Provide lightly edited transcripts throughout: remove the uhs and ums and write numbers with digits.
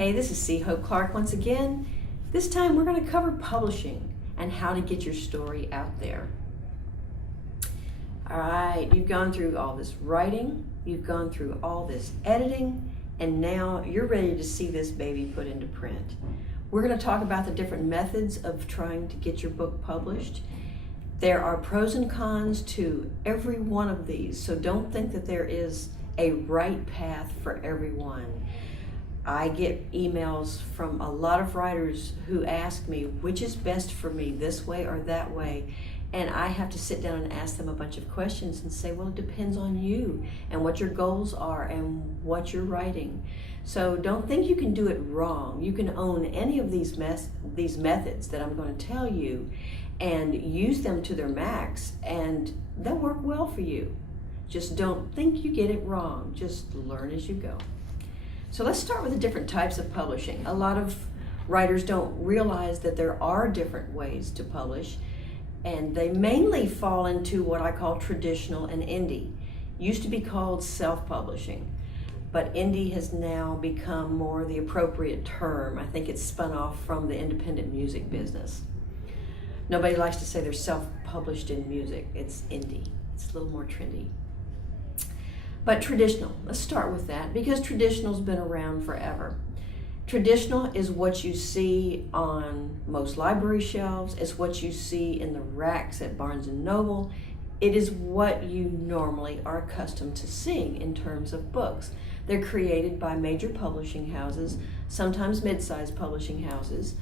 Hey, this is C. Hope Clark once again. This time we're going to cover publishing and how to get your story out there. All right, you've gone through all this writing, you've gone through all this editing, and now you're ready to see this baby put into print. We're going to talk about the different methods of trying to get your book published. There are pros and cons to every one of these, so don't think that there is a right path for everyone. I get emails from a lot of writers who ask me which is best for me, this way or that way, and I have to sit down and ask them a bunch of questions and say, well, it depends on you and what your goals are and what you're writing. So don't think you can do it wrong. You can own any of these methods that I'm going to tell you and use them to their max, and they'll work well for you. Just don't think you get it wrong. Just learn as you go. So let's start with the different types of publishing. A lot of writers don't realize that there are different ways to publish, and they mainly fall into what I call traditional and indie. Used to be called self-publishing, but indie has now become more the appropriate term. I think it's spun off from the independent music business. Nobody likes to say they're self-published in music. It's indie. It's a little more trendy. But traditional, let's start with that, because traditional's been around forever. Traditional is what you see on most library shelves. It's what you see in the racks at Barnes & Noble. It is what you normally are accustomed to seeing in terms of books. They're created by major publishing houses, sometimes mid-sized publishing houses,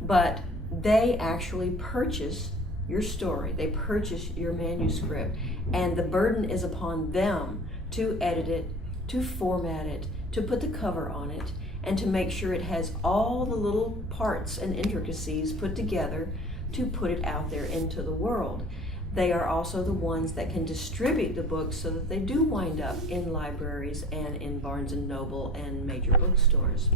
but they actually purchase your story. They purchase your manuscript, and the burden is upon them to edit it, to format it, to put the cover on it, and to make sure it has all the little parts and intricacies put together to put it out there into the world. They are also the ones that can distribute the books so that they do wind up in libraries and in Barnes & Noble and major bookstores.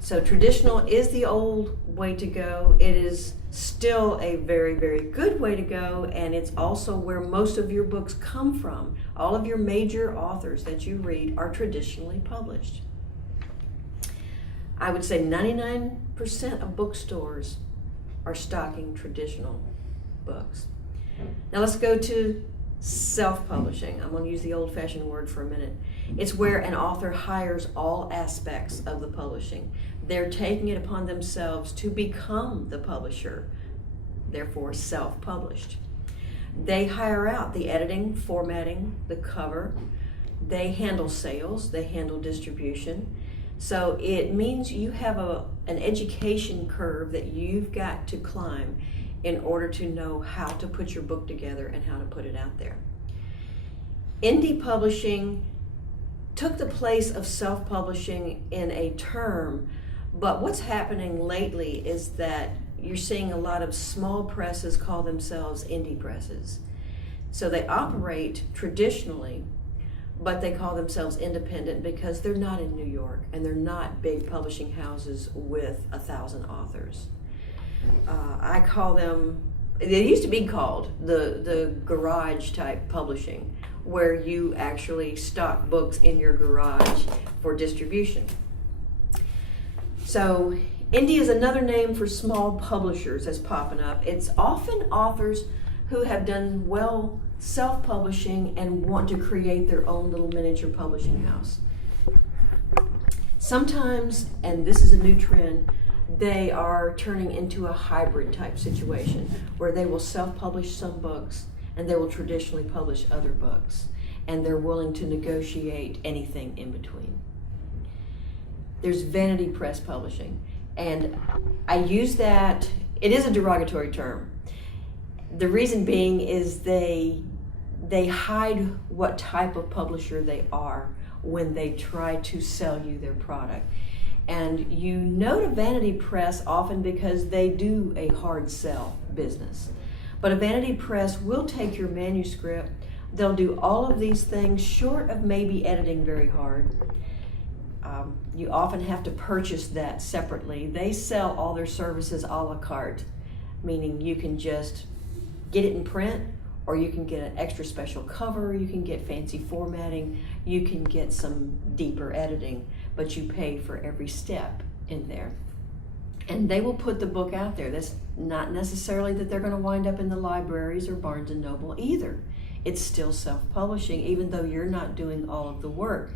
So traditional is the old way to go. It is still a very, very good way to go, and it's also where most of your books come from. All of your major authors that you read are traditionally published. I would say 99% of bookstores are stocking traditional books. Now let's go to self-publishing. I'm going to use the old-fashioned word for a minute. It's where an author hires all aspects of the publishing. They're taking it upon themselves to become the publisher, therefore self-published. They hire out the editing, formatting, the cover. They handle sales. They handle distribution. So it means you have an education curve that you've got to climb in order to know how to put your book together and how to put it out there. Indie publishing took the place of self-publishing in a term, but what's happening lately is that you're seeing a lot of small presses call themselves indie presses. So they operate traditionally, but they call themselves independent because they're not in New York and they're not big publishing houses with 1,000 authors. I call them, they used to be called the garage type publishing, where you actually stock books in your garage for distribution. So indie is another name for small publishers that's popping up. It's often authors who have done well self-publishing and want to create their own little miniature publishing house. Sometimes, and this is a new trend, they are turning into a hybrid type situation where they will self-publish some books and they will traditionally publish other books, and they're willing to negotiate anything in between. There's vanity press publishing, and I use that, it is a derogatory term. The reason being is they hide what type of publisher they are when they try to sell you their product. And you know a vanity press often because they do a hard sell business. But a vanity press will take your manuscript, they'll do all of these things short of maybe editing very hard. You often have to purchase that separately. They sell all their services a la carte, meaning you can just get it in print, or you can get an extra special cover, you can get fancy formatting, you can get some deeper editing. but you pay for every step in there. And they will put the book out there. That's not necessarily that they're going to wind up in the libraries or Barnes & Noble either. It's still self-publishing, even though you're not doing all of the work.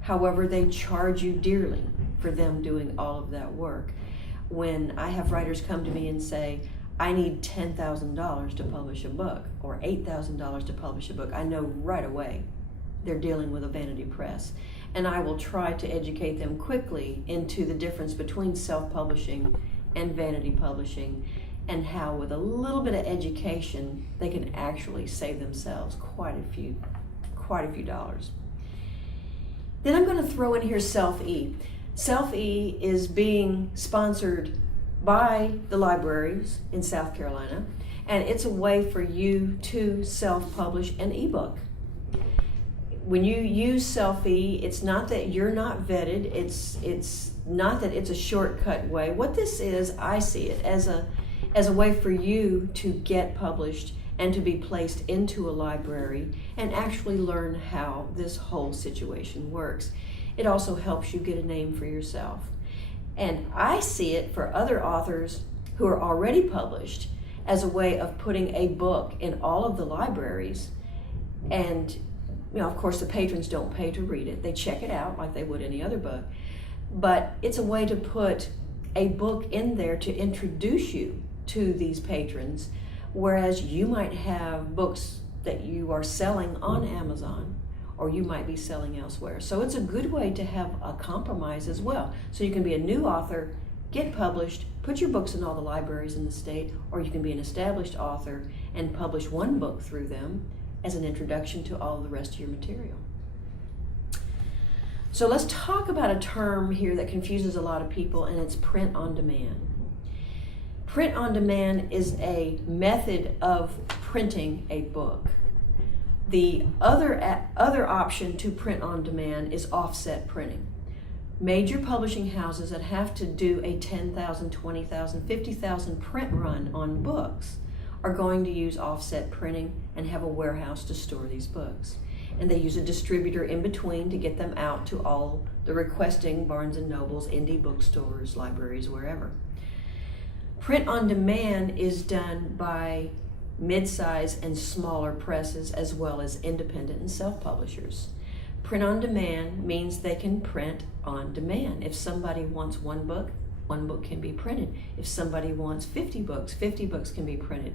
However, they charge you dearly for them doing all of that work. When I have writers come to me and say, I need $10,000 to publish a book, or $8,000 to publish a book, I know right away they're dealing with a vanity press. And I will try to educate them quickly into the difference between self-publishing and vanity publishing, and how with a little bit of education they can actually save themselves quite a few dollars. Then I'm going to throw in here Self-E. Self-E is being sponsored by the libraries in South Carolina, and it's a way for you to self-publish an ebook. When you use Self-E, it's not that you're not vetted, it's not that it's a shortcut way. What this is, I see it as a way for you to get published and to be placed into a library and actually learn how this whole situation works. It also helps you get a name for yourself. And I see it for other authors who are already published as a way of putting a book in all of the libraries. And of course, the patrons don't pay to read it. They check it out like they would any other book. But it's a way to put a book in there to introduce you to these patrons, whereas you might have books that you are selling on Amazon, or you might be selling elsewhere. So it's a good way to have a compromise as well. So you can be a new author, get published, put your books in all the libraries in the state, or you can be an established author and publish one book through them as an introduction to all the rest of your material. So let's talk about a term here that confuses a lot of people, and it's print on demand. Print on demand is a method of printing a book. The other option to print on demand is offset printing. Major publishing houses that have to do a 10,000, 20,000, 50,000 print run on books are going to use offset printing and have a warehouse to store these books. And they use a distributor in between to get them out to all the requesting Barnes & Nobles, indie bookstores, libraries, wherever. Print on demand is done by mid-size and smaller presses, as well as independent and self-publishers. Print on demand means they can print on demand. If somebody wants one book can be printed. If somebody wants 50 books can be printed.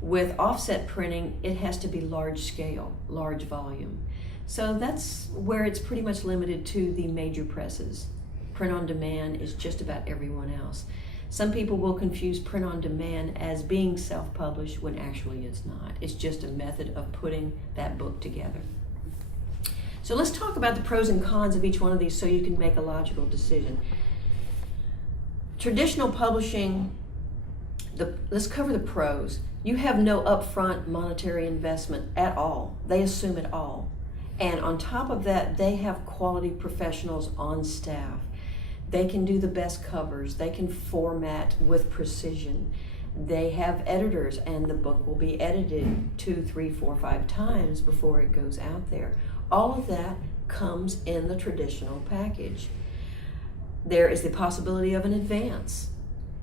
With offset printing, it has to be large scale, large volume. So that's where it's pretty much limited to the major presses. Print on demand is just about everyone else. Some people will confuse print on demand as being self-published when actually it's not. It's just a method of putting that book together. So let's talk about the pros and cons of each one of these so you can make a logical decision. Traditional publishing, let's cover the pros. You have no upfront monetary investment at all. They assume it all. And on top of that, they have quality professionals on staff. They can do the best covers. They can format with precision. They have editors, and the book will be edited 2, 3, 4, 5 times before it goes out there. All of that comes in the traditional package. There is the possibility of an advance.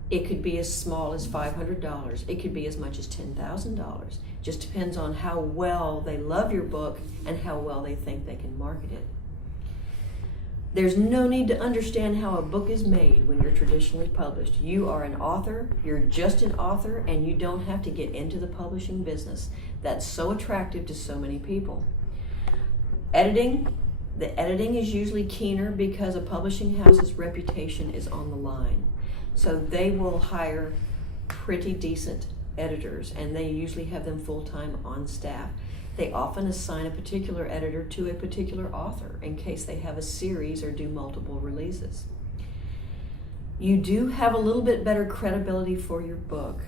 It could be as small as $500. It could be as much as $10,000. Just depends on how well they love your book and how well they think they can market it. There's no need to understand how a book is made when you're traditionally published. You are an author, you're just an author, and you don't have to get into the publishing business. That's so attractive to so many people. The editing is usually keener because a publishing house's reputation is on the line. So they will hire pretty decent editors, and they usually have them full-time on staff. They often assign a particular editor to a particular author in case they have a series or do multiple releases. You do have a little bit better credibility for your book,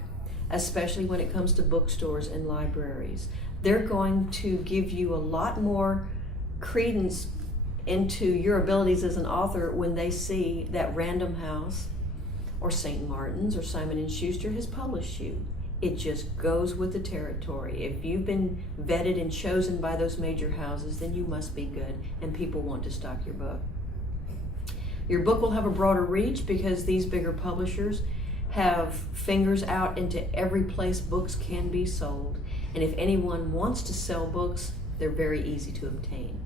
especially when it comes to bookstores and libraries. They're going to give you a lot more credence into your abilities as an author when they see that Random House or St. Martin's or Simon & Schuster has published you. It just goes with the territory. If you've been vetted and chosen by those major houses, then you must be good, and people want to stock your book. Your book will have a broader reach because these bigger publishers have fingers out into every place books can be sold. And if anyone wants to sell books, they're very easy to obtain.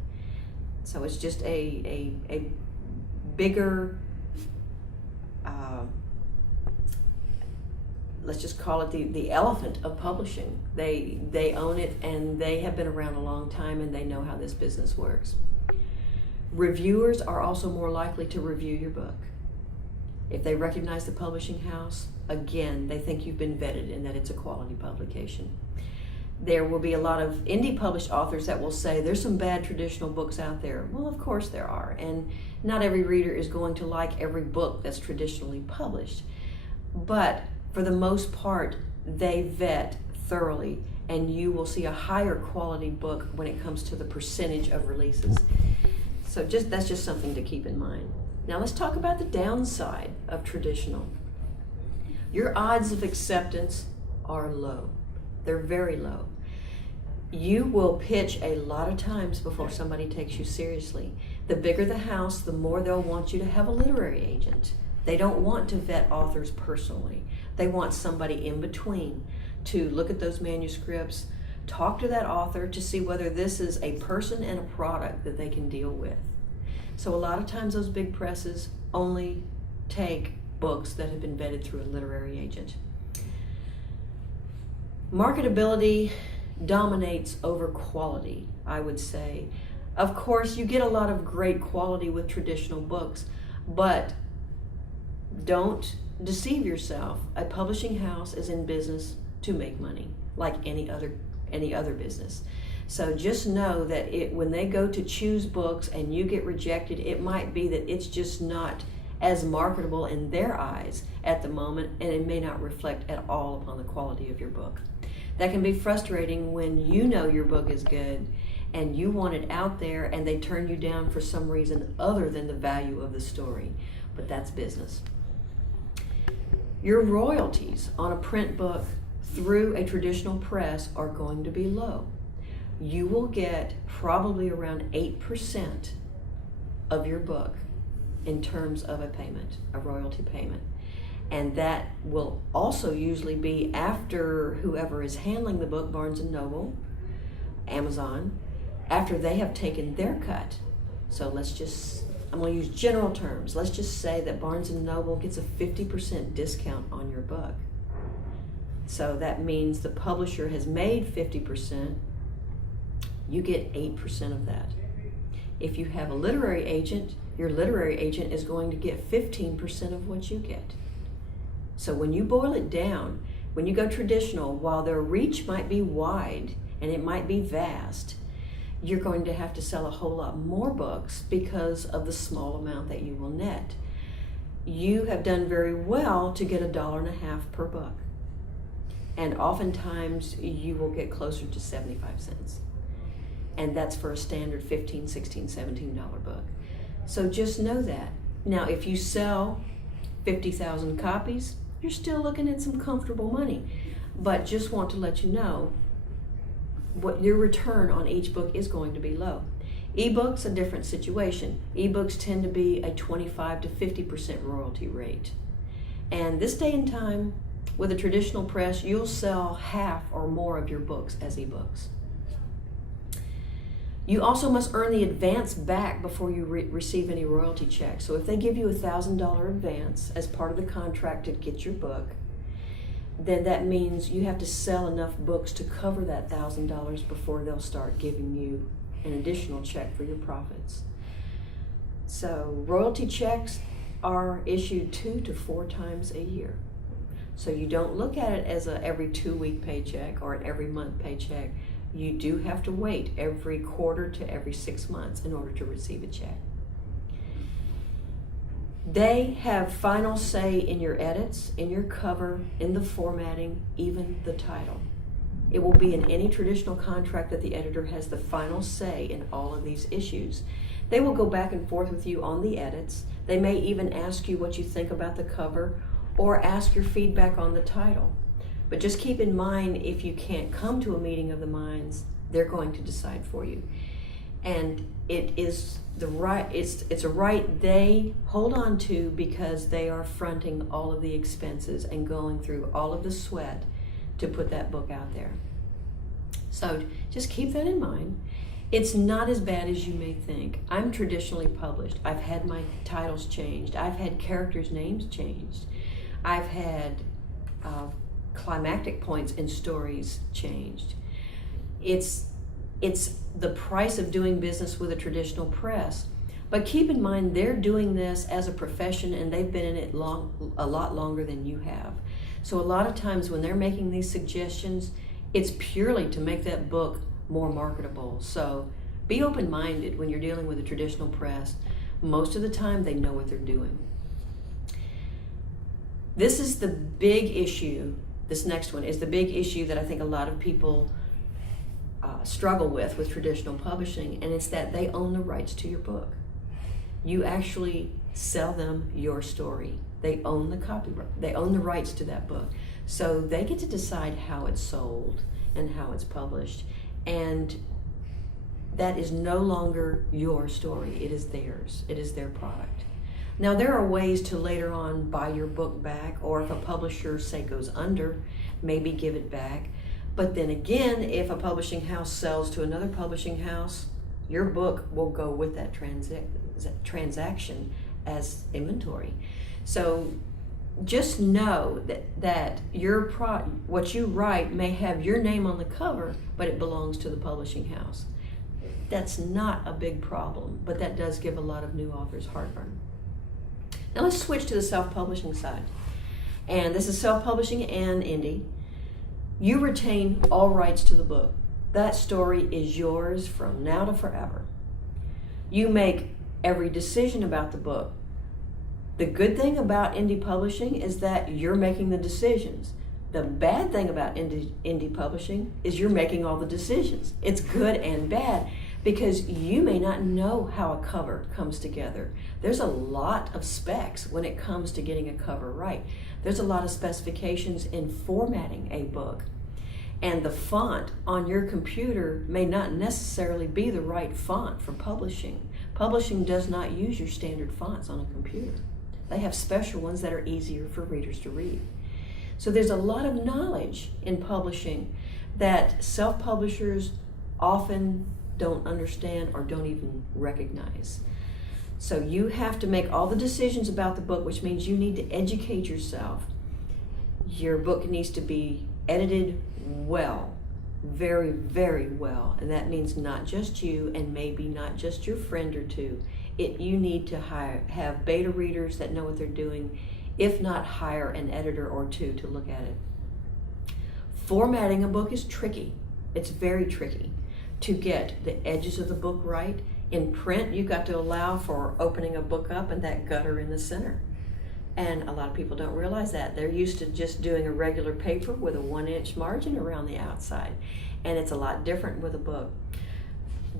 So it's just a bigger, let's just call it the elephant of publishing. They own it, and they have been around a long time, and they know how this business works. Reviewers are also more likely to review your book. If they recognize the publishing house, again, they think you've been vetted and that it's a quality publication. There will be a lot of indie published authors that will say there's some bad traditional books out there. Well, of course there are, and not every reader is going to like every book that's traditionally published. But for the most part, they vet thoroughly, and you will see a higher quality book when it comes to the percentage of releases. So that's just something to keep in mind. Now let's talk about the downside of traditional. Your odds of acceptance are low. They're very low. You will pitch a lot of times before somebody takes you seriously. The bigger the house, the more they'll want you to have a literary agent. They don't want to vet authors personally. They want somebody in between to look at those manuscripts, talk to that author to see whether this is a person and a product that they can deal with. So a lot of times those big presses only take books that have been vetted through a literary agent. Marketability dominates over quality, I would say. Of course, you get a lot of great quality with traditional books, but don't deceive yourself. A publishing house is in business to make money, like any other business. So just know that when they go to choose books and you get rejected, it might be that it's just not as marketable in their eyes at the moment, and it may not reflect at all upon the quality of your book. That can be frustrating when you know your book is good and you want it out there and they turn you down for some reason other than the value of the story. But that's business. Your royalties on a print book through a traditional press are going to be low. You will get probably around 8% of your book in terms of a payment, a royalty payment. And that will also usually be after whoever is handling the book, Barnes & Noble, Amazon, after they have taken their cut. So I'm going to use general terms. Let's just say that Barnes & Noble gets a 50% discount on your book. So that means the publisher has made 50%, you get 8% of that. If you have a literary agent, your literary agent is going to get 15% of what you get. So when you boil it down, when you go traditional, while their reach might be wide and it might be vast, you're going to have to sell a whole lot more books because of the small amount that you will net. You have done very well to get $1.50 per book. And oftentimes you will get closer to 75 cents. And that's for a standard $15, $16, $17 book. So just know that. Now, if you sell 50,000 copies, you're still looking at some comfortable money. But just want to let you know what your return on each book is going to be low. Ebooks, a different situation. Ebooks tend to be a 25 to 50% royalty rate. And this day and time, with a traditional press, you'll sell half or more of your books as ebooks. You also must earn the advance back before you receive any royalty checks. So if they give you a $1,000 advance as part of the contract to get your book, then that means you have to sell enough books to cover that $1,000 before they'll start giving you an additional check for your profits. So royalty checks are issued 2 to 4 times a year. So you don't look at it as a every 2-week paycheck or an every month paycheck. You do have to wait every quarter to every 6 months in order to receive a check. They have final say in your edits, in your cover, in the formatting, even the title. It will be in any traditional contract that the editor has the final say in all of these issues. They will go back and forth with you on the edits. They may even ask you what you think about the cover or ask your feedback on the title. But just keep in mind, if you can't come to a meeting of the minds, they're going to decide for you. And it is the right, it's a right they hold on to because they are fronting all of the expenses and going through all of the sweat to put that book out there. So just keep that in mind. It's not as bad as you may think. I'm traditionally published. I've had my titles changed. I've had characters' names changed. I've had climactic points in stories changed. It's the price of doing business with a traditional press. But keep in mind, they're doing this as a profession and they've been in it a lot longer than you have. So a lot of times when they're making these suggestions, it's purely to make that book more marketable. So be open-minded when you're dealing with a traditional press. Most of the time they know what they're doing. This is the big issue. This next one is the big issue that I think a lot of people struggle with traditional publishing, and it's that they own the rights to your book. You actually sell them your story. They own the copyright. They own the rights to that book. So they get to decide how it's sold and how it's published. And that is no longer your story. It is theirs. It is their product. Now, there are ways to later on buy your book back, or if a publisher, say, goes under, maybe give it back. But then again, if a publishing house sells to another publishing house, your book will go with that transaction as inventory. So just know that your what you write may have your name on the cover, but it belongs to the publishing house. That's not a big problem, but that does give a lot of new authors heartburn. Now let's switch to the self-publishing side. And this is self-publishing and indie. You retain all rights to the book. That story is yours from now to forever. You make every decision about the book. The good thing about indie publishing is that you're making the decisions. The bad thing about indie publishing is you're making all the decisions. It's good and bad because you may not know how a cover comes together. There's a lot of specs when it comes to getting a cover right. There's a lot of specifications in formatting a book. And the font on your computer may not necessarily be the right font for publishing. Publishing does not use your standard fonts on a computer. They have special ones that are easier for readers to read. So there's a lot of knowledge in publishing that self-publishers often don't understand or don't even recognize. So you have to make all the decisions about the book, which means you need to educate yourself. Your book needs to be edited well, very, very well. And that means not just you and maybe not just your friend or two. You need to have beta readers that know what they're doing, if not hire an editor or two to look at it. Formatting a book is tricky. It's very tricky to get the edges of the book right. In print, you've got to allow for opening a book up and that gutter in the center. And a lot of people don't realize that. They're used to just doing a regular paper with a 1-inch margin around the outside. And it's a lot different with a book.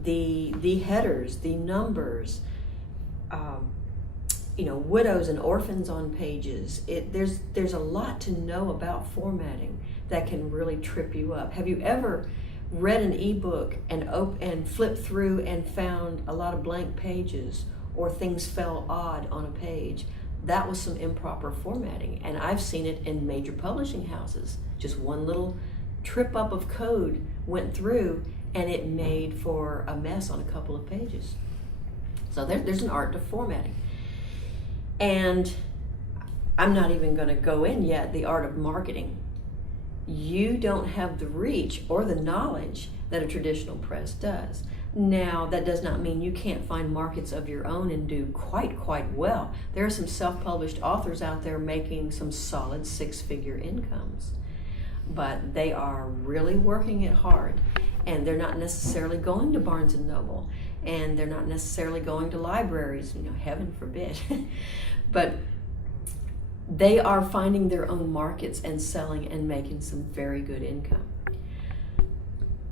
The headers, the numbers, widows and orphans on pages. There's a lot to know about formatting that can really trip you up. Have you ever read an ebook and flipped through and found a lot of blank pages or things fell odd on a page? That was some improper formatting, and I've seen it in major publishing houses. Just one little trip up of code went through and it made for a mess on a couple of pages. So there's an art to formatting. And I'm not even going to go in yet, the art of marketing. You don't have the reach or the knowledge that a traditional press does. Now, that does not mean you can't find markets of your own and do quite well. There are some self-published authors out there making some solid 6-figure incomes. But they are really working it hard, and they're not necessarily going to Barnes & Noble, and they're not necessarily going to libraries, heaven forbid. But they are finding their own markets and selling and making some very good income.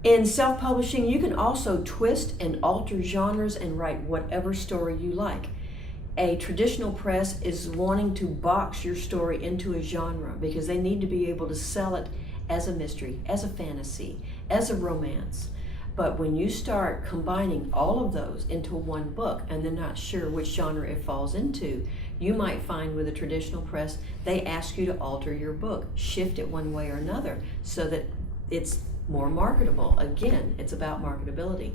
In self-publishing, you can also twist and alter genres and write whatever story you like. A traditional press is wanting to box your story into a genre because they need to be able to sell it as a mystery, as a fantasy, as a romance. But when you start combining all of those into one book and they're not sure which genre it falls into, you might find with a traditional press, they ask you to alter your book, shift it one way or another so that it's more marketable. Again, it's about marketability.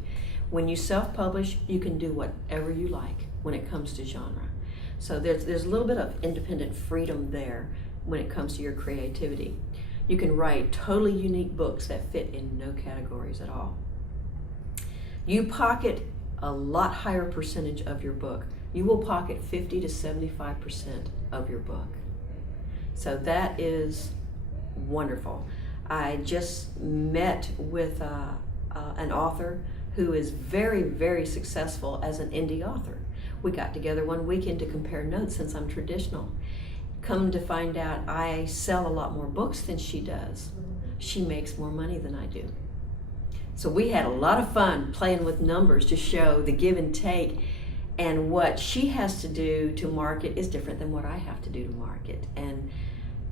When you self-publish, you can do whatever you like when it comes to genre. So there's a little bit of independent freedom there when it comes to your creativity. You can write totally unique books that fit in no categories at all. You pocket a lot higher percentage of your book. You will pocket 50 to 75% of your book. So that is wonderful. I just met with an author who is very, very successful as an indie author. We got together one weekend to compare notes since I'm traditional. Come to find out, I sell a lot more books than she does. She makes more money than I do. So we had a lot of fun playing with numbers to show the give and take, and what she has to do to market is different than what I have to do to market. And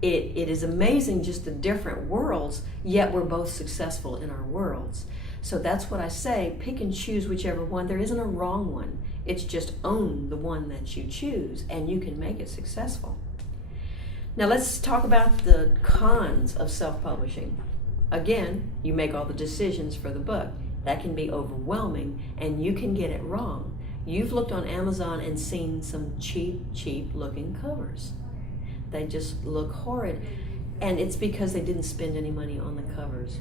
it is amazing just the different worlds, yet we're both successful in our worlds. So that's what I say, pick and choose whichever one. There isn't a wrong one. It's just own the one that you choose and you can make it successful. Now let's talk about the cons of self-publishing. Again, you make all the decisions for the book. That can be overwhelming and you can get it wrong. You've looked on Amazon and seen some cheap looking covers. They just look horrid. And it's because they didn't spend any money on the covers.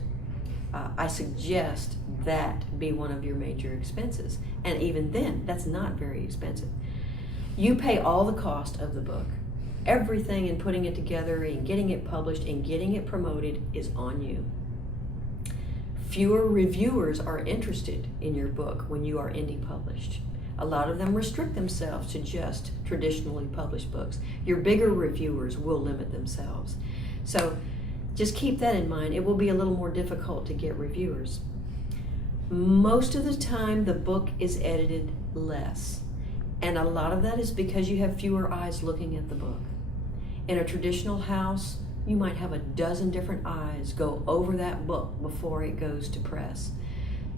I suggest that be one of your major expenses. And even then, that's not very expensive. You pay all the cost of the book. Everything in putting it together and getting it published and getting it promoted is on you. Fewer reviewers are interested in your book when you are indie published. A lot of them restrict themselves to just traditionally published books. Your bigger reviewers will limit themselves. So just keep that in mind. It will be a little more difficult to get reviewers. Most of the time, the book is edited less. And a lot of that is because you have fewer eyes looking at the book. In a traditional house, you might have a dozen different eyes go over that book before it goes to press.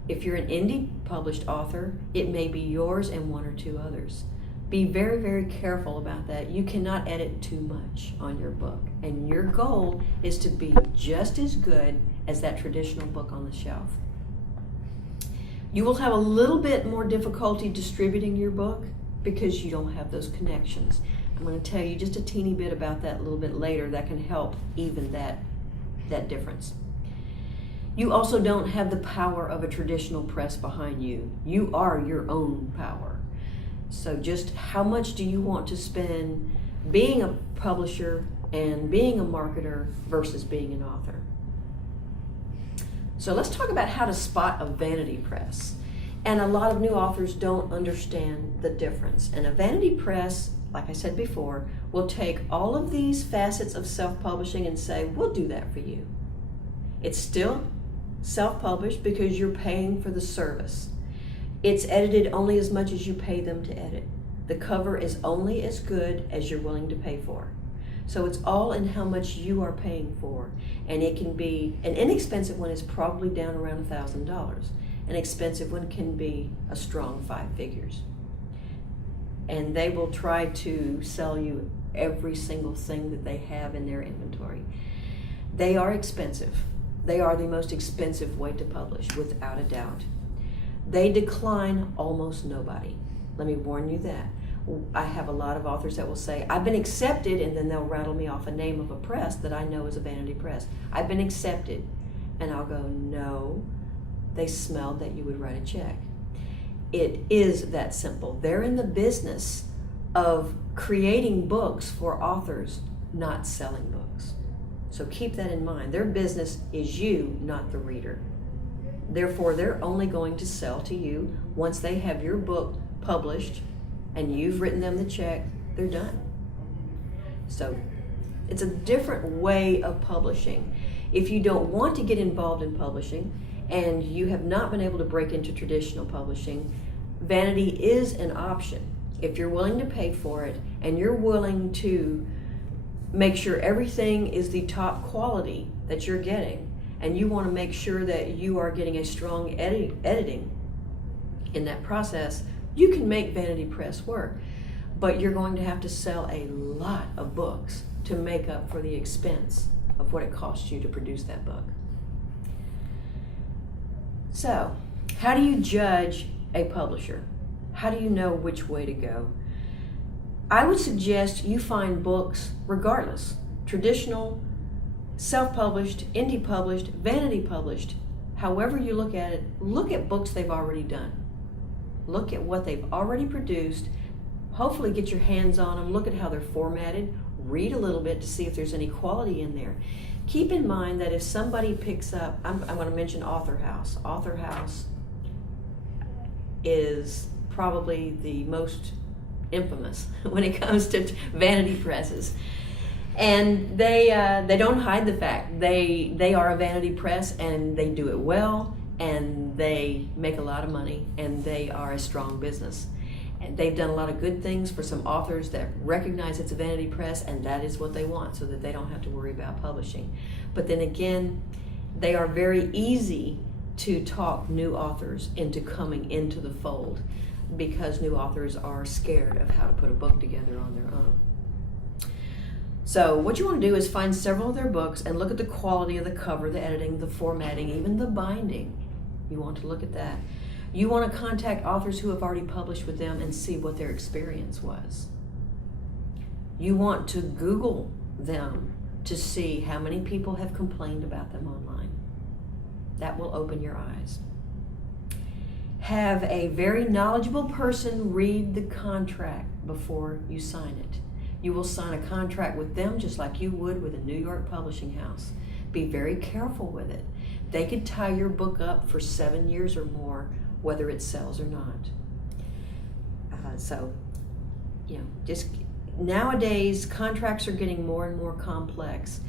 If you're an indie published author, it may be yours and one or two others. Be very, very careful about that. You cannot edit too much on your book. And your goal is to be just as good as that traditional book on the shelf. You will have a little bit more difficulty distributing your book because you don't have those connections. I'm going to tell you just a teeny bit about that a little bit later that can help even that difference. You also don't have the power of a traditional press behind you. You are your own power. So just how much do you want to spend being a publisher and being a marketer versus being an author? So let's talk about how to spot a vanity press. And a lot of new authors don't understand the difference. And a vanity press, like I said before, will take all of these facets of self-publishing and say, we'll do that for you. It's still self-published because you're paying for the service. It's edited only as much as you pay them to edit. The cover is only as good as you're willing to pay for. So it's all in how much you are paying for. And it can be, an inexpensive one is probably down around $1,000. An expensive one can be a strong 5 figures. And they will try to sell you every single thing that they have in their inventory. They are expensive. They are the most expensive way to publish, without a doubt. They decline almost nobody. Let me warn you that. I have a lot of authors that will say, I've been accepted, and then they'll rattle me off a name of a press that I know is a vanity press. I've been accepted. And I'll go, no, they smelled that you would write a check. It is that simple. They're in the business of creating books for authors, not selling books. So keep that in mind. Their business is you, not the reader. Therefore, they're only going to sell to you once they have your book published and you've written them the check, they're done. So it's a different way of publishing. If you don't want to get involved in publishing and you have not been able to break into traditional publishing, vanity is an option. If you're willing to pay for it and you're willing to make sure everything is the top quality that you're getting, and you want to make sure that you are getting a strong editing in that process, you can make Vanity Press work. But you're going to have to sell a lot of books to make up for the expense of what it costs you to produce that book. So, how do you judge a publisher? How do you know which way to go? I would suggest you find books regardless. Traditional, self-published, indie published, vanity published, however you look at it, look at books they've already done. Look at what they've already produced. Hopefully get your hands on them, look at how they're formatted, read a little bit to see if there's any quality in there. Keep in mind that if somebody picks up, I'm going to mention Author House. Author House is probably the most infamous when it comes to vanity presses. And they don't hide the fact. They are a vanity press, and they do it well, and they make a lot of money, and they are a strong business. And they've done a lot of good things for some authors that recognize it's a vanity press, and that is what they want, so that they don't have to worry about publishing. But then again, they are very easy to talk new authors into coming into the fold, because new authors are scared of how to put a book together on their own. So what you want to do is find several of their books and look at the quality of the cover, the editing, the formatting, even the binding. You want to look at that. You want to contact authors who have already published with them and see what their experience was. You want to Google them to see how many people have complained about them online. That will open your eyes. Have a very knowledgeable person read the contract before you sign it. You will sign a contract with them just like you would with a New York publishing house. Be very careful with it. They could tie your book up for 7 years or more, whether it sells or not. Just nowadays, contracts are getting more and more complex.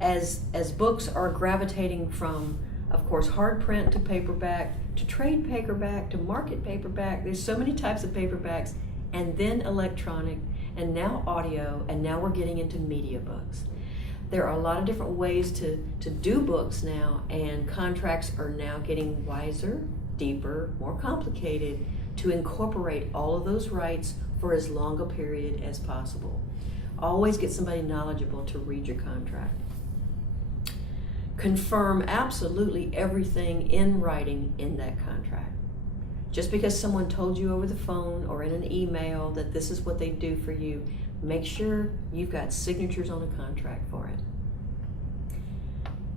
As books are gravitating from, of course, hard print to paperback, to trade paperback, to market paperback. There's so many types of paperbacks, and then electronic, and now audio, and now we're getting into media books. There are a lot of different ways to do books now, and contracts are now getting wiser, deeper, more complicated to incorporate all of those rights for as long a period as possible. Always get somebody knowledgeable to read your contract. Confirm absolutely everything in writing in that contract. Just because someone told you over the phone or in an email that this is what they do for you, make sure you've got signatures on the contract for it.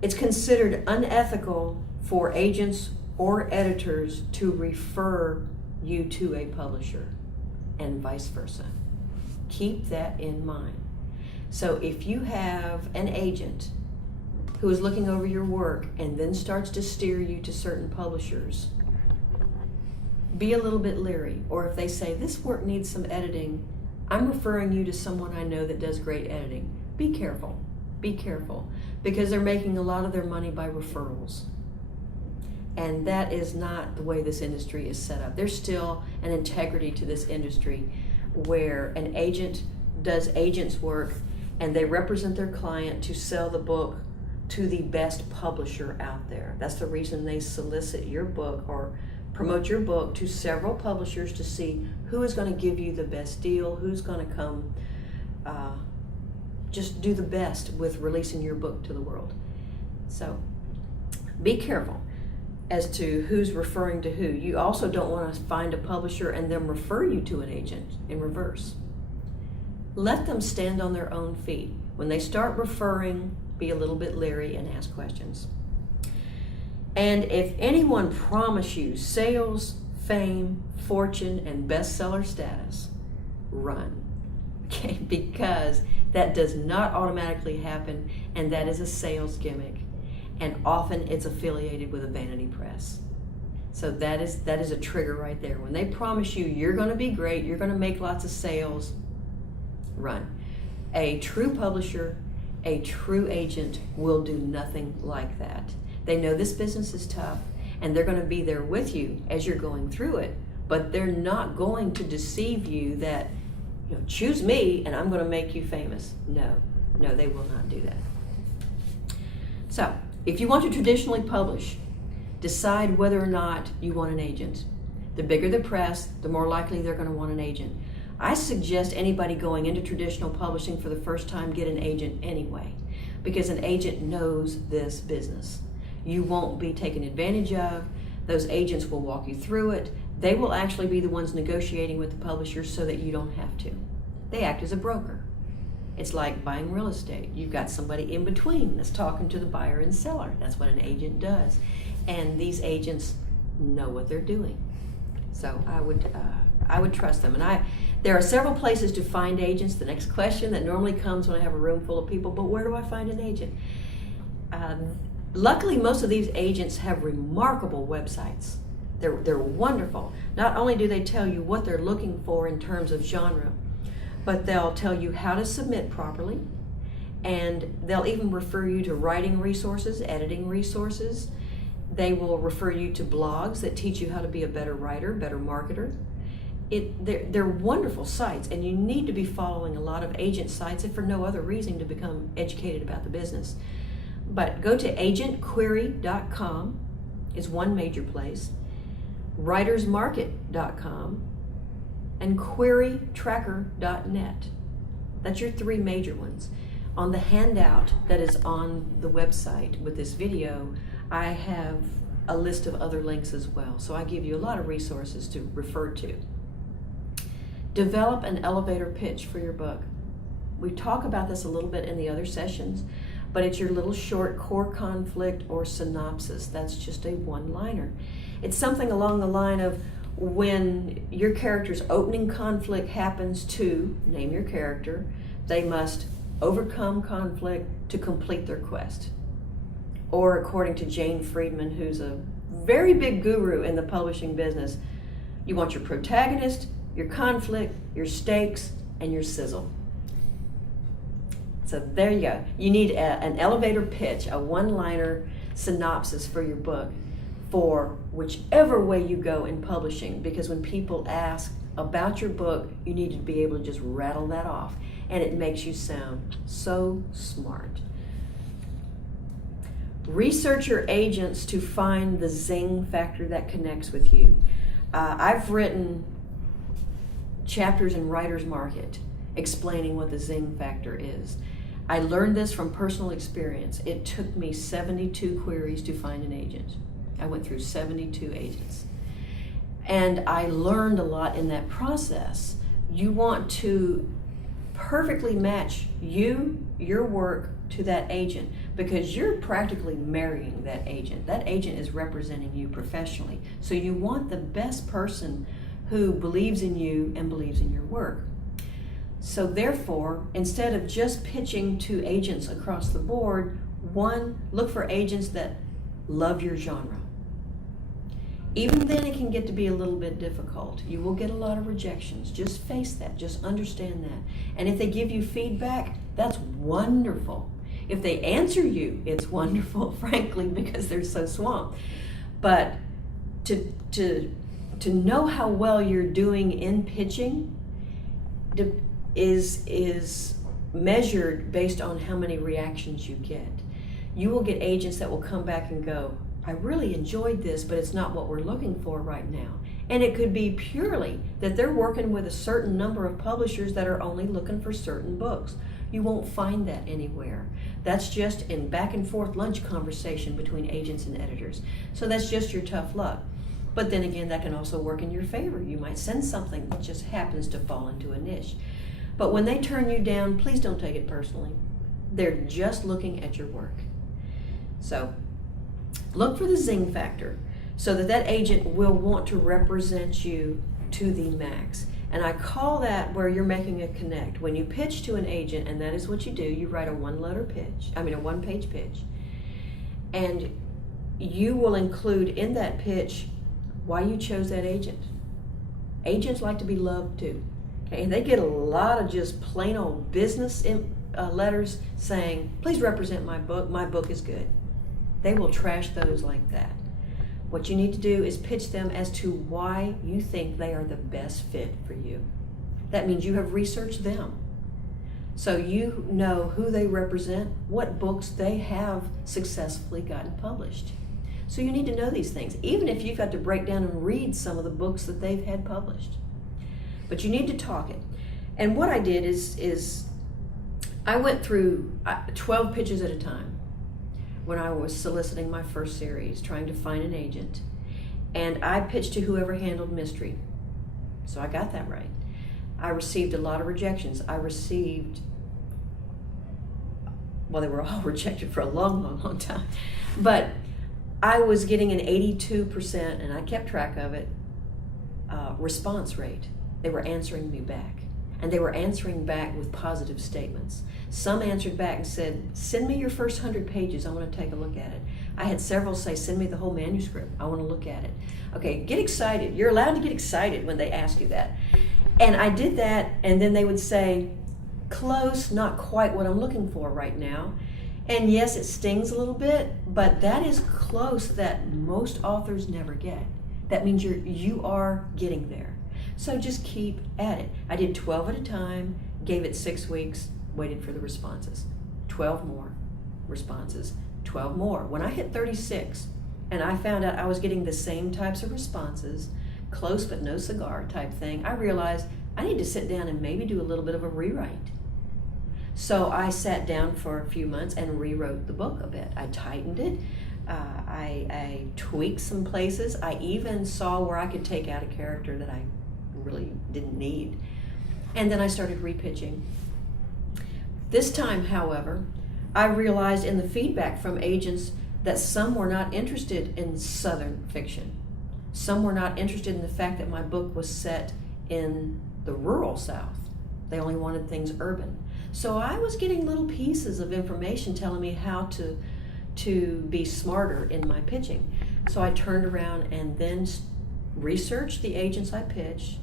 It's considered unethical for agents or editors to refer you to a publisher, and vice versa. Keep that in mind. So if you have an agent who is looking over your work and then starts to steer you to certain publishers, be a little bit leery. Or if they say, this work needs some editing, I'm referring you to someone I know that does great editing. Be careful. Be careful, because they're making a lot of their money by referrals. And that is not the way this industry is set up. There's still an integrity to this industry where an agent does agent's work and they represent their client to sell the book to the best publisher out there. That's the reason they solicit your book or promote your book to several publishers to see who is going to give you the best deal, who's going to come just do the best with releasing your book to the world. So be careful as to who's referring to who. You also don't want to find a publisher and then refer you to an agent in reverse. Let them stand on their own feet. When they start referring, be a little bit leery and ask questions. And if anyone promise you sales, fame, fortune, and bestseller status, run. Okay? Because that does not automatically happen, and that is a sales gimmick. And often it's affiliated with a vanity press. So that is a trigger right there. When they promise you you're going to be great, you're going to make lots of sales, run. A true publisher, a true agent will do nothing like that. They know this business is tough, and they're going to be there with you as you're going through it, but they're not going to deceive you that, choose me and I'm going to make you famous. No, they will not do that. So If you want to traditionally publish, decide whether or not you want an agent. The bigger the press, the more likely they're going to want an agent. I suggest anybody going into traditional publishing for the first time get an agent anyway, because an agent knows this business. You won't be taken advantage of. Those agents will walk you through it. They will actually be the ones negotiating with the publishers so that you don't have to. They act as a broker. It's like buying real estate. You've got somebody in between that's talking to the buyer and seller. That's what an agent does. And these agents know what they're doing. So I would trust them. And there are several places to find agents. The next question that normally comes when I have a room full of people, but where do I find an agent? Luckily, most of these agents have remarkable websites. They're wonderful. Not only do they tell you what they're looking for in terms of genre, but they'll tell you how to submit properly, and they'll even refer you to writing resources, editing resources. They will refer you to blogs that teach you how to be a better writer, better marketer. They're wonderful sites, and you need to be following a lot of agent sites if for no other reason to become educated about the business. But go to agentquery.com is one major place, writersmarket.com, and querytracker.net. That's your three major ones. On the handout that is on the website with this video, I have a list of other links as well. So I give you a lot of resources to refer to. Develop an elevator pitch for your book. We talk about this a little bit in the other sessions, but it's your little short core conflict or synopsis. That's just a one-liner. It's something along the line of, when your character's opening conflict happens to, name your character, they must overcome conflict to complete their quest. Or according to Jane Friedman, who's a very big guru in the publishing business, you want your protagonist, your conflict, your stakes, and your sizzle. So there you go. You need an elevator pitch, a one-liner synopsis for your book, for whichever way you go in publishing, because when people ask about your book, you need to be able to just rattle that off, and it makes you sound so smart. Research your agents to find the zing factor that connects with you. I've written chapters in Writer's Market explaining what the zing factor is. I learned this from personal experience. It took me 72 queries to find an agent. I went through 72 agents. And I learned a lot in that process. You want to perfectly match your work to that agent, because you're practically marrying that agent. That agent is representing you professionally. So you want the best person who believes in you and believes in your work. So therefore, instead of just pitching to agents across the board, one, look for agents that love your genre. Even then, it can get to be a little bit difficult. You will get a lot of rejections. Just face that. Just understand that. And if they give you feedback, that's wonderful. If they answer you, it's wonderful, frankly, because they're so swamped. But to know how well you're doing in pitching is measured based on how many reactions you get. You will get agents that will come back and go, I really enjoyed this, but it's not what we're looking for right now. And it could be purely that they're working with a certain number of publishers that are only looking for certain books. You won't find that anywhere. That's just in back and forth lunch conversation between agents and editors. So that's just your tough luck. But then again, that can also work in your favor. You might send something that just happens to fall into a niche. But when they turn you down, please don't take it personally. They're just looking at your work. So look for the zing factor so that agent will want to represent you to the max. And I call that where you're making a connect. When you pitch to an agent, and that is what you do, you write a one-page pitch. And you will include in that pitch why you chose that agent. Agents like to be loved too. Okay? And they get a lot of just plain old business letters saying, please represent my book is good. They will trash those like that. What you need to do is pitch them as to why you think they are the best fit for you. That means you have researched them. So you know who they represent, what books they have successfully gotten published. So you need to know these things, even if you've got to break down and read some of the books that they've had published. But you need to talk it. And what I did is I went through 12 pitches at a time when I was soliciting my first series, trying to find an agent. And I pitched to whoever handled mystery. So I got that right. I received a lot of rejections. Well, they were all rejected for a long time. But I was getting an 82%, and I kept track of it, response rate. They were answering me back. And they were answering back with positive statements. Some answered back and said, send me your first 100 pages, I want to take a look at it. I had several say, send me the whole manuscript, I want to look at it. Okay, get excited. You're allowed to get excited when they ask you that. And I did that, and then they would say, close, not quite what I'm looking for right now. And yes, it stings a little bit, but that is close that most authors never get. That means you are getting there. So just keep at it. I did 12 at a time, gave it 6 weeks, waited for the responses. 12 more responses, 12 more. When I hit 36, and I found out I was getting the same types of responses, close but no cigar type thing, I realized I need to sit down and maybe do a little bit of a rewrite. So I sat down for a few months and rewrote the book a bit. I tightened it. I tweaked some places. I even saw where I could take out a character that I really didn't need. And then I started repitching. This time, however, I realized in the feedback from agents that some were not interested in Southern fiction. Some were not interested in the fact that my book was set in the rural South. They only wanted things urban. So I was getting little pieces of information telling me how to be smarter in my pitching. So I turned around and then researched the agents I pitched,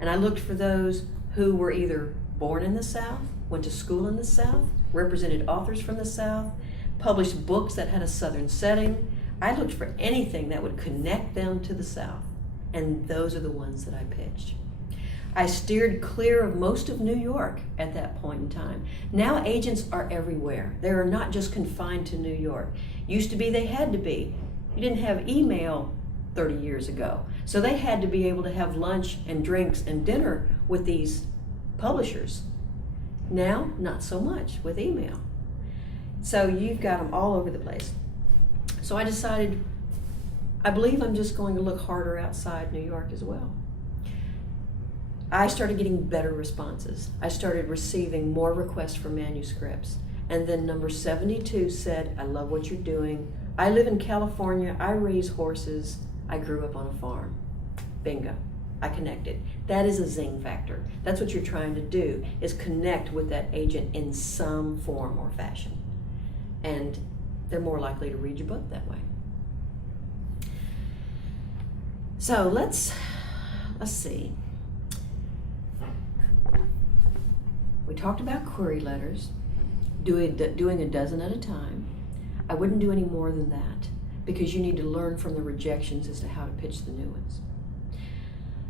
and I looked for those who were either born in the South, went to school in the South, represented authors from the South, published books that had a Southern setting. I looked for anything that would connect them to the South, and those are the ones that I pitched. I steered clear of most of New York at that point in time. Now agents are everywhere. They are not just confined to New York. Used to be they had to be. You didn't have email 30 years ago. So they had to be able to have lunch and drinks and dinner with these publishers. Now, not so much with email. So you've got them all over the place. So I decided, I believe I'm just going to look harder outside New York as well. I started getting better responses. I started receiving more requests for manuscripts. And then number 72 said, I love what you're doing. I live in California. I raise horses. I grew up on a farm. Bingo. I connected. That is a zing factor. That's what you're trying to do, is connect with that agent in some form or fashion. And they're more likely to read your book that way. So let's see. We talked about query letters, doing a dozen at a time. I wouldn't do any more than that because you need to learn from the rejections as to how to pitch the new ones.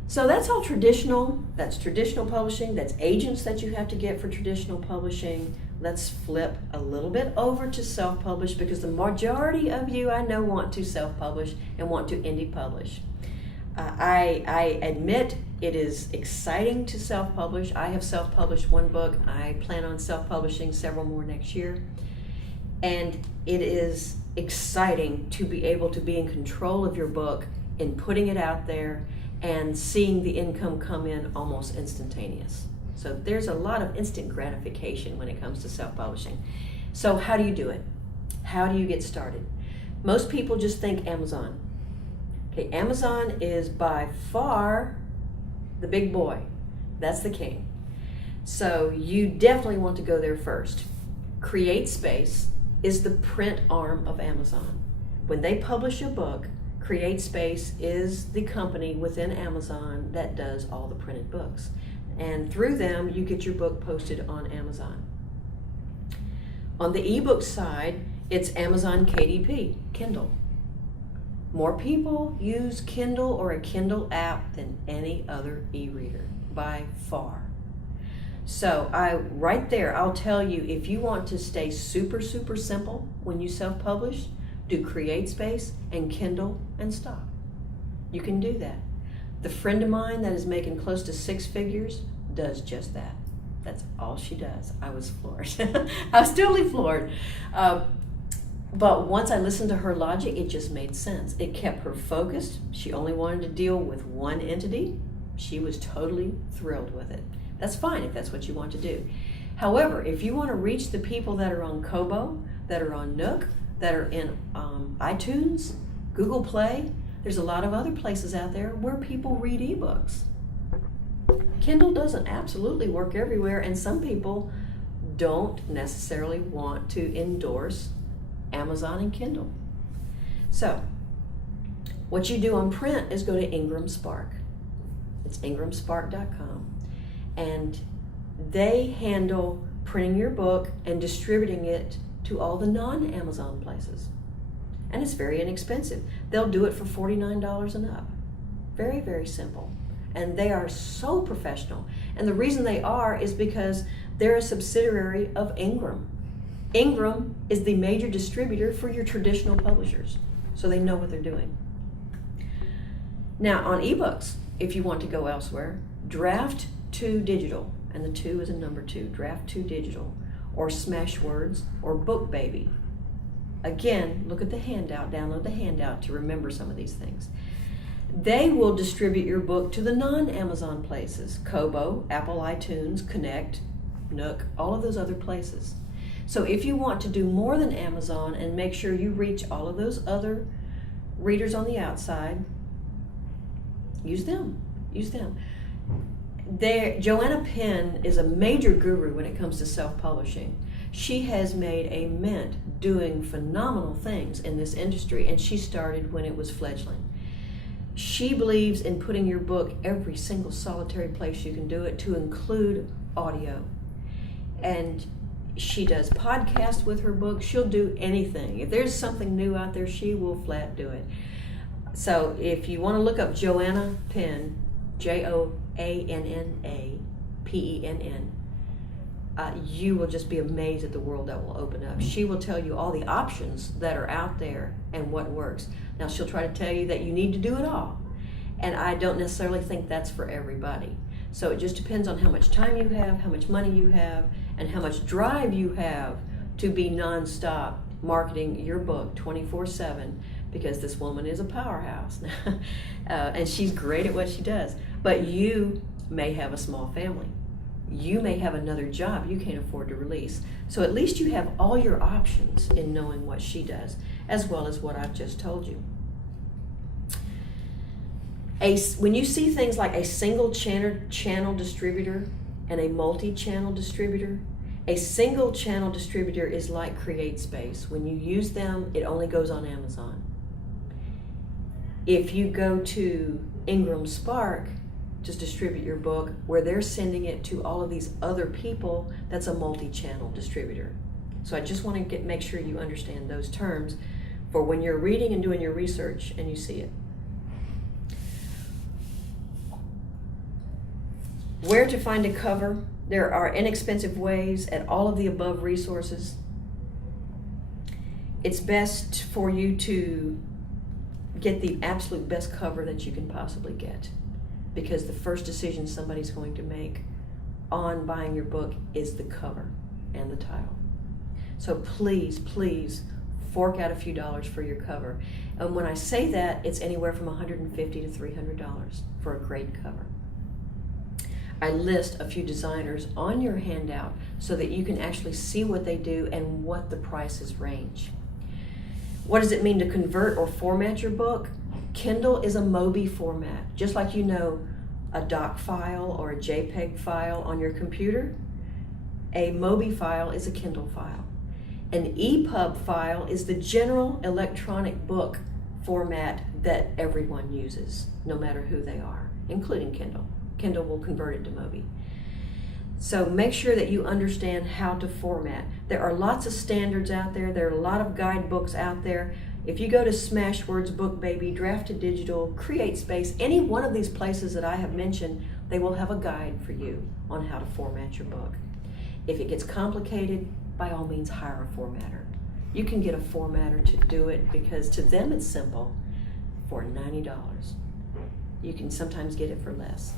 So that's all traditional. That's traditional publishing. That's agents that you have to get for traditional publishing. Let's flip a little bit over to self-publish, because the majority of you I know want to self-publish and want to indie publish. I admit it is exciting to self-publish. I have self-published one book. I plan on self-publishing several more next year. And it is exciting to be able to be in control of your book and putting it out there and seeing the income come in almost instantaneous. So there's a lot of instant gratification when it comes to self-publishing. So how do you do it? How do you get started? Most people just think Amazon. Okay, Amazon is by far the big boy. That's the king. So you definitely want to go there first. CreateSpace is the print arm of Amazon. When they publish a book, CreateSpace is the company within Amazon that does all the printed books. And through them, you get your book posted on Amazon. On the ebook side, it's Amazon KDP, Kindle. More people use Kindle or a Kindle app than any other e-reader, by far. So right there, I'll tell you, if you want to stay super, super simple when you self-publish, do CreateSpace and Kindle and stop. You can do that. The friend of mine that is making close to 6 figures does just that. That's all she does. I was floored. I was totally floored. But once I listened to her logic, it just made sense. It kept her focused. She only wanted to deal with one entity. She was totally thrilled with it. That's fine if that's what you want to do. However, if you want to reach the people that are on Kobo, that are on Nook, that are in iTunes, Google Play, there's a lot of other places out there where people read ebooks. Kindle doesn't absolutely work everywhere, and some people don't necessarily want to endorse Amazon and Kindle. So, what you do on print is go to Ingram Spark. It's ingramspark.com. And they handle printing your book and distributing it to all the non-Amazon places. And it's very inexpensive. They'll do it for $49 and up. Very, very simple. And they are so professional. And the reason they are is because they're a subsidiary of Ingram. Ingram is the major distributor for your traditional publishers. So they know what they're doing. Now on ebooks, if you want to go elsewhere, Draft 2 Digital, and the 2 is a number 2, Draft 2 Digital, or Smashwords, or Book Baby. Again, look at the handout, download the handout to remember some of these things. They will distribute your book to the non-Amazon places, Kobo, Apple iTunes, Connect, Nook, all of those other places. So if you want to do more than Amazon and make sure you reach all of those other readers on the outside, use them. Use them. Joanna Penn is a major guru when it comes to self-publishing. She has made a mint doing phenomenal things in this industry, and she started when it was fledgling. She believes in putting your book every single solitary place you can do it, to include audio. And she does podcasts with her book. She'll do anything. If there's something new out there, she will flat do it. So if you want to look up Joanna Penn, JoannaPenn, you will just be amazed at the world that will open up. She will tell you all the options that are out there and what works. Now she'll try to tell you that you need to do it all. And I don't necessarily think that's for everybody. So it just depends on how much time you have, how much money you have, and how much drive you have to be nonstop marketing your book 24/7, because this woman is a powerhouse. And she's great at what she does. But you may have a small family. You may have another job you can't afford to release. So at least you have all your options in knowing what she does, as well as what I've just told you. When you see things like a single channel distributor and a multi-channel distributor, a single channel distributor is like CreateSpace. When you use them, it only goes on Amazon. If you go to Ingram Spark to distribute your book, where they're sending it to all of these other people, that's a multi-channel distributor. So I just want to make sure you understand those terms for when you're reading and doing your research and you see it. Where to find a cover? There are inexpensive ways at all of the above resources. It's best for you to get the absolute best cover that you can possibly get, because the first decision somebody's going to make on buying your book is the cover and the title. So please, please fork out a few dollars for your cover. And when I say that, it's anywhere from $150 to $300 for a great cover. I list a few designers on your handout so that you can actually see what they do and what the prices range. What does it mean to convert or format your book? Kindle is a MOBI format. Just like you know a doc file or a JPEG file on your computer, a MOBI file is a Kindle file. An EPUB file is the general electronic book format that everyone uses, no matter who they are, including Kindle. Kindle will convert it to MOBI. So make sure that you understand how to format. There are lots of standards out there. There are a lot of guidebooks out there. If you go to Smashwords, Book Baby, Draft 2 Digital, CreateSpace, any one of these places that I have mentioned, They will have a guide for you on how to format your book. If it gets complicated, by all means hire a formatter. You can get a formatter to do it because to them it's simple for $90. You can sometimes get it for less.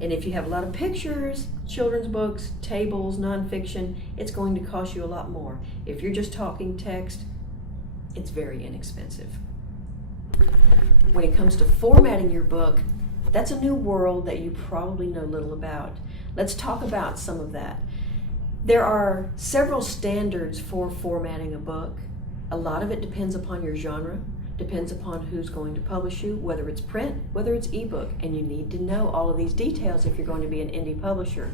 And if you have a lot of pictures, children's books, tables, nonfiction, it's going to cost you a lot more. If you're just talking text, it's very inexpensive. When it comes to formatting your book, that's a new world that you probably know little about. Let's talk about some of that. There are several standards for formatting a book. A lot of it depends upon your genre, depends upon who's going to publish you, whether it's print, whether it's ebook, and you need to know all of these details if you're going to be an indie publisher.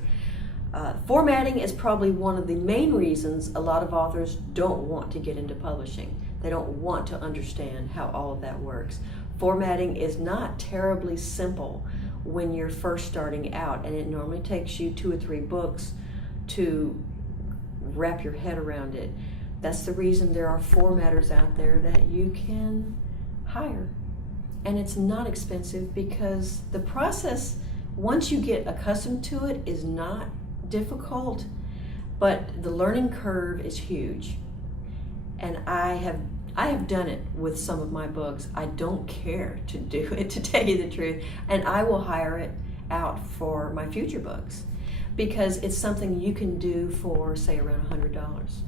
Formatting is probably one of the main reasons a lot of authors don't want to get into publishing. They don't want to understand how all of that works. Formatting is not terribly simple when you're first starting out, and it normally takes you 2 or 3 books to wrap your head around it. That's the reason there are formatters out there that you can hire. And it's not expensive because the process, once you get accustomed to it, is not difficult, but the learning curve is huge. And I have done it with some of my books. I don't care to do it, to tell you the truth, and I will hire it out for my future books because it's something you can do for, say, around $100.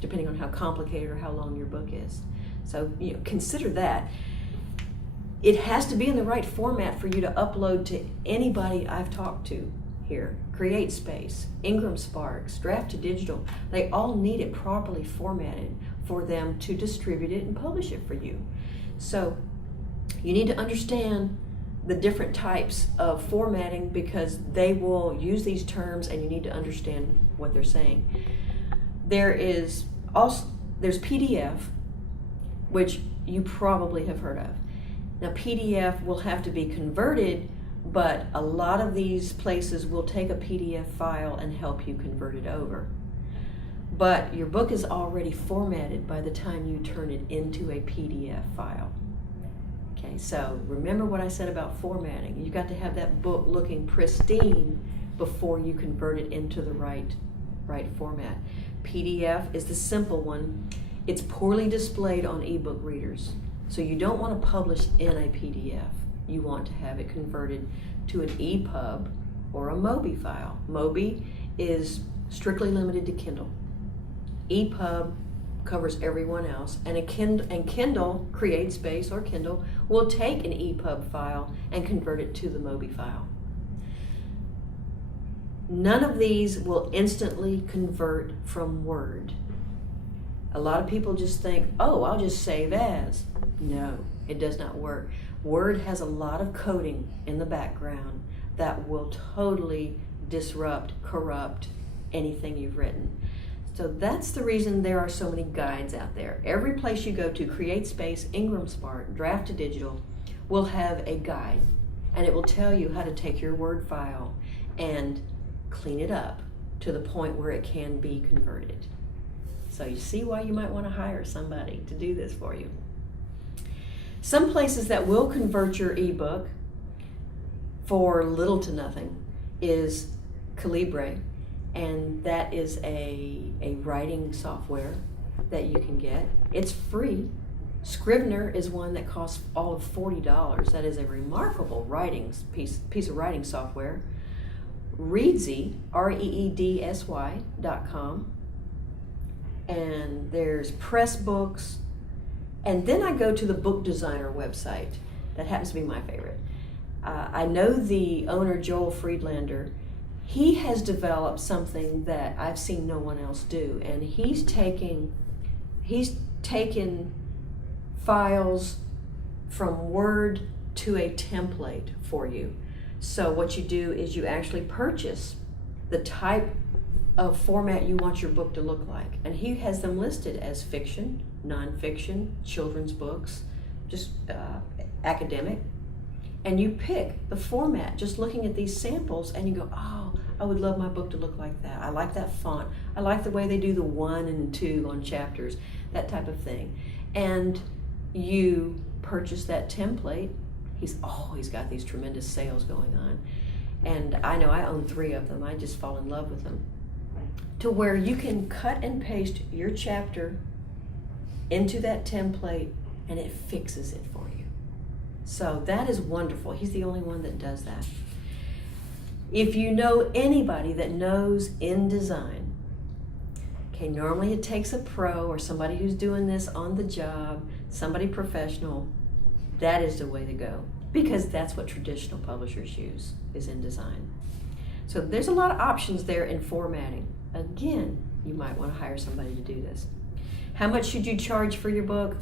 Depending on how complicated or how long your book is. So consider that. It has to be in the right format for you to upload to anybody I've talked to here. CreateSpace, Ingram Spark, Draft to Digital, they all need it properly formatted for them to distribute it and publish it for you. So you need to understand the different types of formatting because they will use these terms and you need to understand what they're saying. There's PDF, which you probably have heard of. Now PDF will have to be converted, but a lot of these places will take a PDF file and help you convert it over. But your book is already formatted by the time you turn it into a PDF file. Okay, so remember what I said about formatting. You've got to have that book looking pristine before you convert it into the right format. PDF is the simple one. It's poorly displayed on ebook readers. So you don't want to publish in a PDF. You want to have it converted to an EPUB or a Mobi file. Mobi is strictly limited to Kindle. EPUB covers everyone else, and Kindle, CreateSpace or Kindle, will take an EPUB file and convert it to the Mobi file. None of these will instantly convert from Word. A lot of people just think, oh, I'll just save as. No, it does not work. Word has a lot of coding in the background that will totally disrupt, corrupt anything you've written. So that's the reason there are so many guides out there. Every place you go to, CreateSpace, Ingram Spark, Draft to Digital, will have a guide, and it will tell you how to take your Word file and clean it up to the point where it can be converted. So you see why you might want to hire somebody to do this for you. Some places that will convert your ebook for little to nothing is Calibre, and that is a writing software that you can get. It's free. Scrivener is one that costs all of $40. That is a remarkable piece of writing software. Reedsy, REEDSY.com, and there's Pressbooks, and then I go to the Book Designer website. That happens to be my favorite. I know the owner, Joel Friedlander. He has developed something that I've seen no one else do, and he's taken files from Word to a template for you. So what you do is you actually purchase the type of format you want your book to look like. And he has them listed as fiction, nonfiction, children's books, just academic. And you pick the format just looking at these samples and you go, oh, I would love my book to look like that. I like that font. I like the way they do the 1 and 2 on chapters, that type of thing. And you purchase that template. He's always got these tremendous sales going on. And I know I own 3 of them. I just fall in love with them. To where you can cut and paste your chapter into that template and it fixes it for you. So that is wonderful. He's the only one that does that. If you know anybody that knows InDesign, okay, normally it takes a pro or somebody who's doing this on the job, somebody professional. That is the way to go, because that's what traditional publishers use, is InDesign. So there's a lot of options there in formatting. Again, you might want to hire somebody to do this. How much should you charge for your book?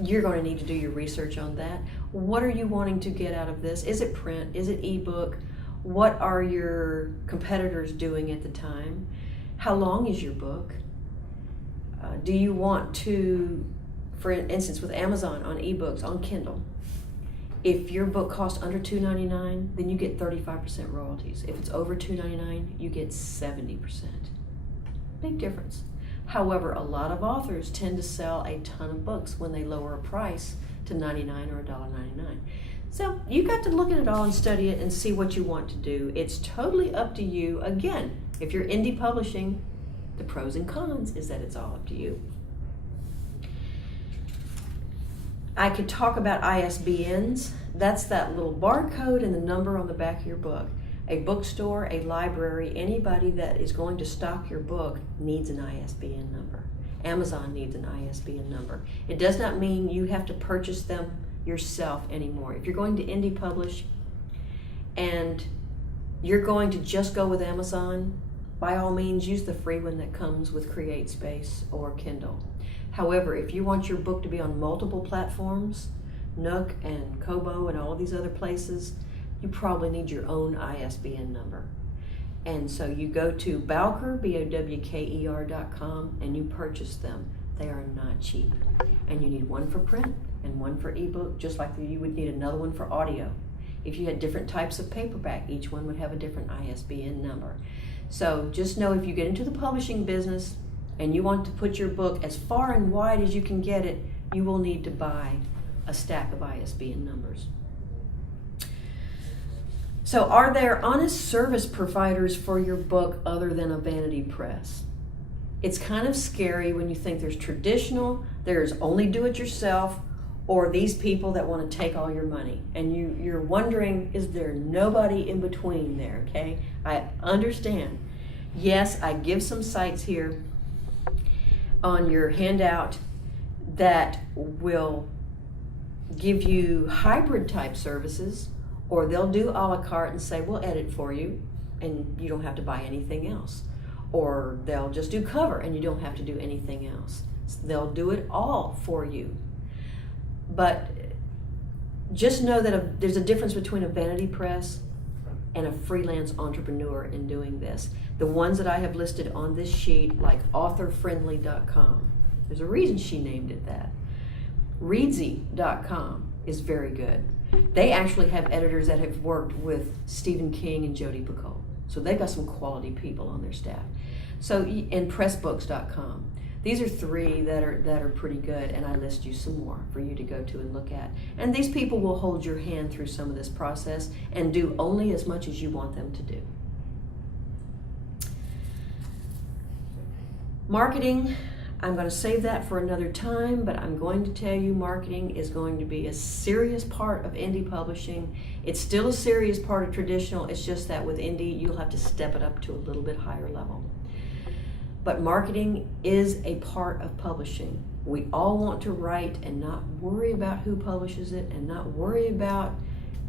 You're going to need to do your research on that. What are you wanting to get out of this? Is it print? Is it ebook? What are your competitors doing at the time? How long is your book? Do you want to, for instance, with Amazon on ebooks, on Kindle, if your book costs under $2.99, then you get 35% royalties. If it's over $2.99, you get 70%. Big difference. However, a lot of authors tend to sell a ton of books when they lower a price to $99 or $1.99. So you've got to look at it all and study it and see what you want to do. It's totally up to you. Again, if you're indie publishing, the pros and cons is that it's all up to you. I could talk about ISBNs. That's that little barcode and the number on the back of your book. A bookstore, a library, anybody that is going to stock your book needs an ISBN number. Amazon needs an ISBN number. It does not mean you have to purchase them yourself anymore. If you're going to indie publish and you're going to just go with Amazon, by all means use the free one that comes with CreateSpace or Kindle. However, if you want your book to be on multiple platforms, Nook and Kobo and all these other places, you probably need your own ISBN number. And so you go to Bowker, BOWKER.com, and you purchase them. They are not cheap. And you need one for print and one for ebook, just like you would need another one for audio. If you had different types of paperback, each one would have a different ISBN number. So just know, if you get into the publishing business and you want to put your book as far and wide as you can get it, you will need to buy a stack of ISBN numbers. So are there honest service providers for your book other than a vanity press? It's kind of scary when you think there's traditional, there's only do-it-yourself, or these people that want to take all your money. And you're wondering, is there nobody in between there, okay? I understand. Yes, I give some sites here on your handout that will give you hybrid type services, or they'll do a la carte and say, we'll edit for you and you don't have to buy anything else. Or they'll just do cover and you don't have to do anything else. They'll do it all for you. But just know that there's a difference between a vanity press and a freelance entrepreneur in doing this. The ones that I have listed on this sheet, like authorfriendly.com, there's a reason she named it that. Readsy.com is very good. They actually have editors that have worked with Stephen King and Jodi Picoult. So they've got some quality people on their staff. So, and pressbooks.com. These are 3 that are pretty good, and I list you some more for you to go to and look at. And these people will hold your hand through some of this process and do only as much as you want them to do. Marketing, I'm going to save that for another time, but I'm going to tell you marketing is going to be a serious part of indie publishing. It's still a serious part of traditional. It's just that with indie, you'll have to step it up to a little bit higher level. But marketing is a part of publishing. We all want to write and not worry about who publishes it and not worry about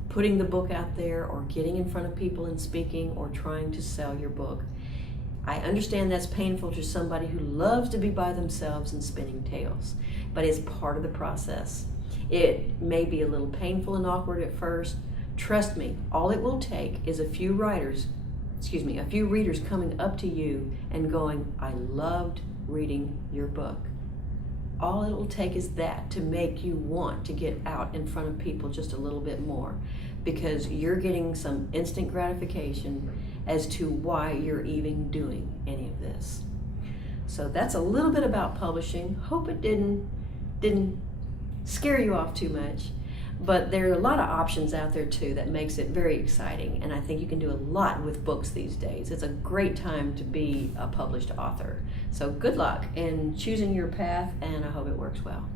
putting the book out there or getting in front of people and speaking or trying to sell your book. I understand that's painful to somebody who loves to be by themselves and spinning tales, but it's part of the process. It may be a little painful and awkward at first. Trust me, all it will take is a few readers coming up to you and going, I loved reading your book. All it will take is that to make you want to get out in front of people just a little bit more, because you're getting some instant gratification as to why you're even doing any of this. So that's a little bit about publishing. Hope it didn't scare you off too much. But there are a lot of options out there too that makes it very exciting, and I think you can do a lot with books these days. It's a great time to be a published author. So good luck in choosing your path, and I hope it works well.